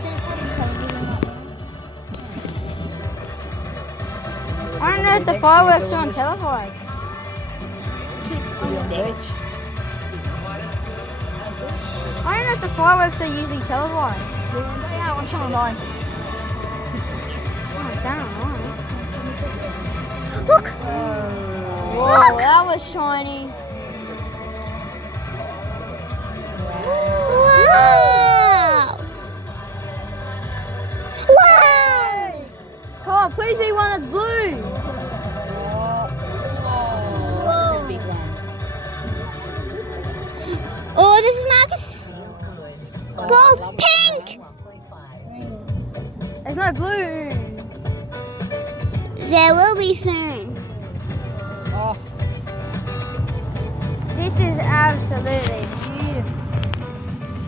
watching this on television right now. I don't know if the fireworks are on televised. I don't know if the fireworks are usually televised. Yeah, on Channel 9. Oh, Channel 9. Look! Whoa, that was shiny. Wow! Wow! Come on, please be one that's blue. Whoa. Oh, this is Marcus. Gold, pink. There's no blue. There will be soon. This is absolutely beautiful.